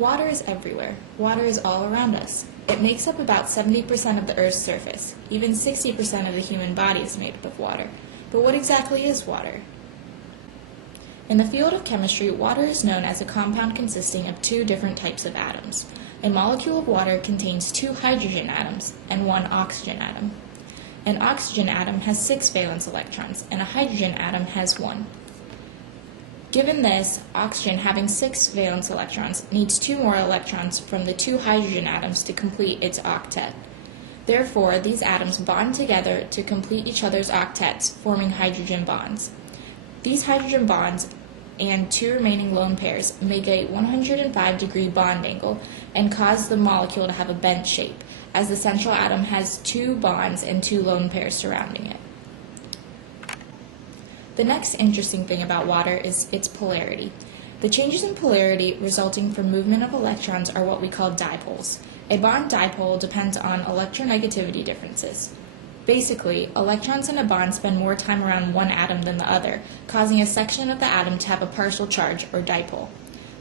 Water is everywhere. Water is all around us. It makes up about 70% of the Earth's surface. Even 60% of the human body is made up of water. But what exactly is water? In the field of chemistry, water is known as a compound consisting of two different types of atoms. A molecule of water contains two hydrogen atoms and one oxygen atom. An oxygen atom has 6 valence electrons, and a hydrogen atom has 1. Given this, oxygen having 6 valence electrons needs 2 more electrons from the 2 hydrogen atoms to complete its octet. Therefore, these atoms bond together to complete each other's octets, forming hydrogen bonds. These hydrogen bonds and 2 remaining lone pairs make a 105-degree bond angle and cause the molecule to have a bent shape, as the central atom has 2 bonds and 2 lone pairs surrounding it. The next interesting thing about water is its polarity. The changes in polarity resulting from movement of electrons are what we call dipoles. A bond dipole depends on electronegativity differences. Basically, electrons in a bond spend more time around one atom than the other, causing a section of the atom to have a partial charge, or dipole.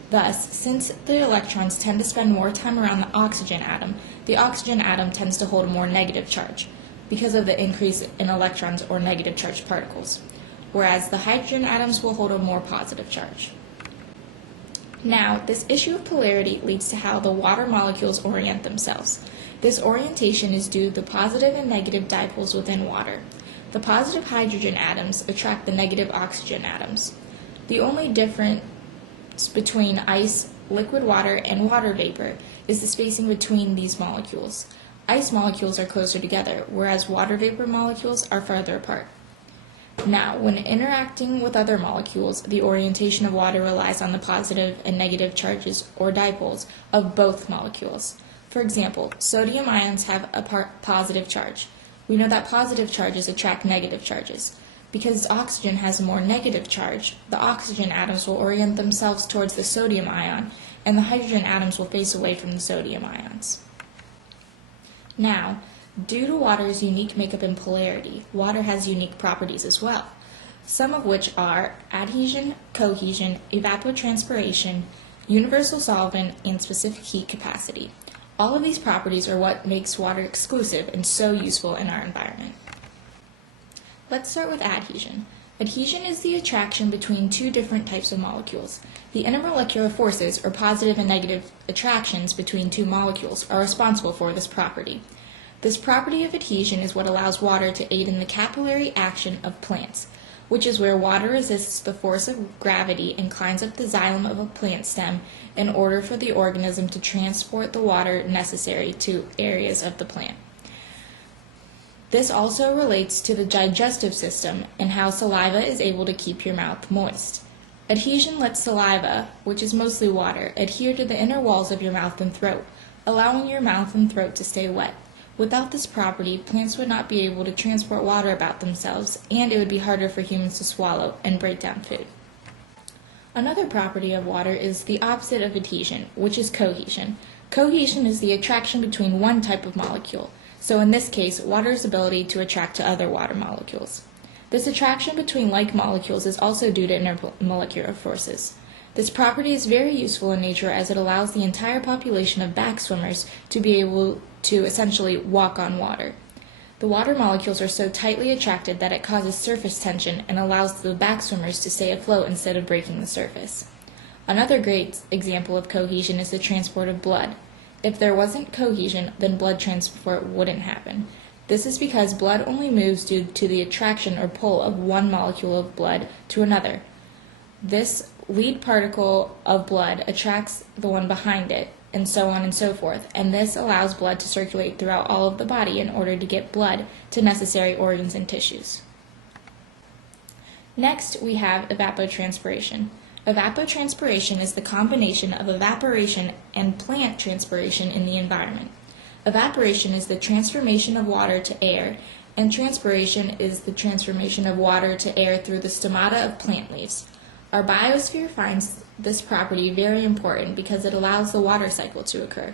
Thus, since the electrons tend to spend more time around the oxygen atom tends to hold a more negative charge, because of the increase in electrons or negative charged particles, whereas the hydrogen atoms will hold a more positive charge. Now, this issue of polarity leads to how the water molecules orient themselves. This orientation is due to the positive and negative dipoles within water. The positive hydrogen atoms attract the negative oxygen atoms. The only difference between ice, liquid water, and water vapor is the spacing between these molecules. Ice molecules are closer together, whereas water vapor molecules are farther apart. Now, when interacting with other molecules, the orientation of water relies on the positive and negative charges, or dipoles, of both molecules. For example, sodium ions have a positive charge. We know that positive charges attract negative charges. Because oxygen has a more negative charge, the oxygen atoms will orient themselves towards the sodium ion, and the hydrogen atoms will face away from the sodium ions. Now, due to water's unique makeup and polarity, water has unique properties as well, some of which are adhesion, cohesion, evapotranspiration, universal solvent, and specific heat capacity. All of these properties are what makes water exclusive and so useful in our environment. Let's start with adhesion. Adhesion is the attraction between two different types of molecules. The intermolecular forces, or positive and negative attractions between two molecules, are responsible for this property. This property of adhesion is what allows water to aid in the capillary action of plants, which is where water resists the force of gravity and climbs up the xylem of a plant stem in order for the organism to transport the water necessary to areas of the plant. This also relates to the digestive system and how saliva is able to keep your mouth moist. Adhesion lets saliva, which is mostly water, adhere to the inner walls of your mouth and throat, allowing your mouth and throat to stay wet. Without this property, plants would not be able to transport water about themselves, and it would be harder for humans to swallow and break down food. Another property of water is the opposite of adhesion, which is cohesion. Cohesion is the attraction between one type of molecule, so in this case, water's ability to attract to other water molecules. This attraction between like molecules is also due to intermolecular forces. This property is very useful in nature as it allows the entire population of backswimmers to be able to essentially walk on water. The water molecules are so tightly attracted that it causes surface tension and allows the backswimmers to stay afloat instead of breaking the surface. Another great example of cohesion is the transport of blood. If there wasn't cohesion, then blood transport wouldn't happen. This is because blood only moves due to the attraction or pull of one molecule of blood to another. This lead particle of blood attracts the one behind it, and so on and so forth, and this allows blood to circulate throughout all of the body in order to get blood to necessary organs and tissues. Next, we have evapotranspiration. Evapotranspiration is the combination of evaporation and plant transpiration in the environment. Evaporation is the transformation of water to air, and transpiration is the transformation of water to air through the stomata of plant leaves. Our biosphere finds this property very important because it allows the water cycle to occur.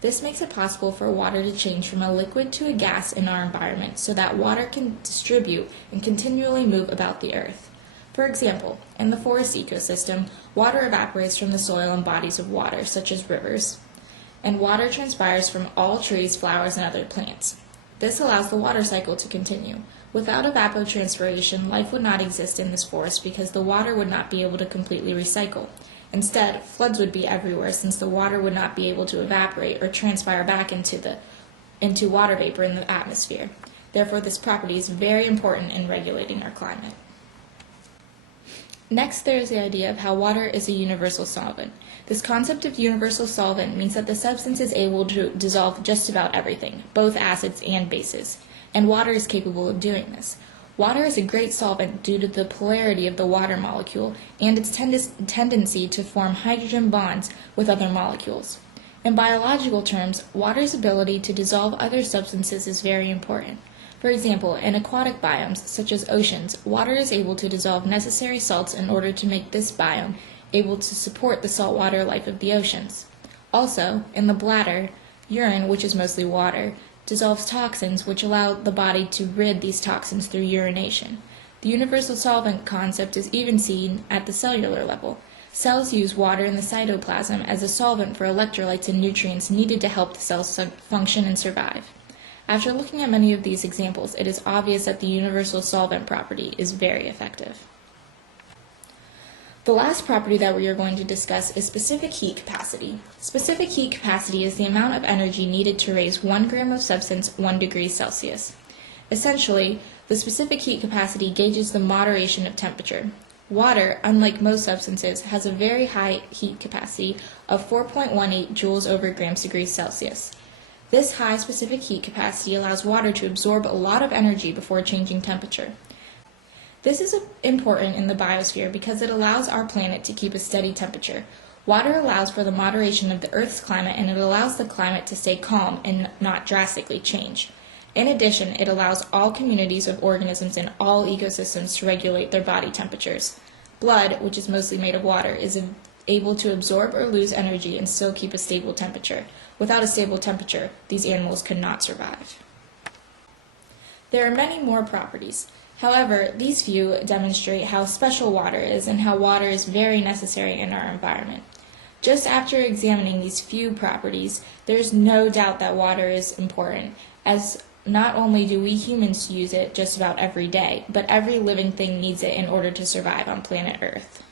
This makes it possible for water to change from a liquid to a gas in our environment so that water can distribute and continually move about the earth. For example, in the forest ecosystem, water evaporates from the soil and bodies of water, such as rivers, and water transpires from all trees, flowers, and other plants. This allows the water cycle to continue. Without evapotranspiration, life would not exist in this forest because the water would not be able to completely recycle. Instead, floods would be everywhere since the water would not be able to evaporate or transpire back into water vapor in the atmosphere. Therefore, this property is very important in regulating our climate. Next, there is the idea of how water is a universal solvent. This concept of universal solvent means that the substance is able to dissolve just about everything, both acids and bases, and water is capable of doing this. Water is a great solvent due to the polarity of the water molecule and its tendency to form hydrogen bonds with other molecules. In biological terms, water's ability to dissolve other substances is very important. For example, in aquatic biomes, such as oceans, water is able to dissolve necessary salts in order to make this biome able to support the saltwater life of the oceans. Also, in the bladder, urine, which is mostly water, dissolves toxins which allow the body to rid these toxins through urination. The universal solvent concept is even seen at the cellular level. Cells use water in the cytoplasm as a solvent for electrolytes and nutrients needed to help the cells function and survive. After looking at many of these examples, it is obvious that the universal solvent property is very effective. The last property that we are going to discuss is specific heat capacity. Specific heat capacity is the amount of energy needed to raise 1 gram of substance 1 degree Celsius. Essentially, the specific heat capacity gauges the moderation of temperature. Water, unlike most substances, has a very high heat capacity of 4.18 joules over grams degrees Celsius. This high specific heat capacity allows water to absorb a lot of energy before changing temperature. This is important in the biosphere because it allows our planet to keep a steady temperature. Water allows for the moderation of the Earth's climate, and it allows the climate to stay calm and not drastically change. In addition, it allows all communities of organisms in all ecosystems to regulate their body temperatures. Blood, which is mostly made of water, is able to absorb or lose energy and still keep a stable temperature. Without a stable temperature, these animals could not survive. There are many more properties. However, these few demonstrate how special water is and how water is very necessary in our environment. Just after examining these few properties, there is no doubt that water is important, as not only do we humans use it just about every day, but every living thing needs it in order to survive on planet Earth.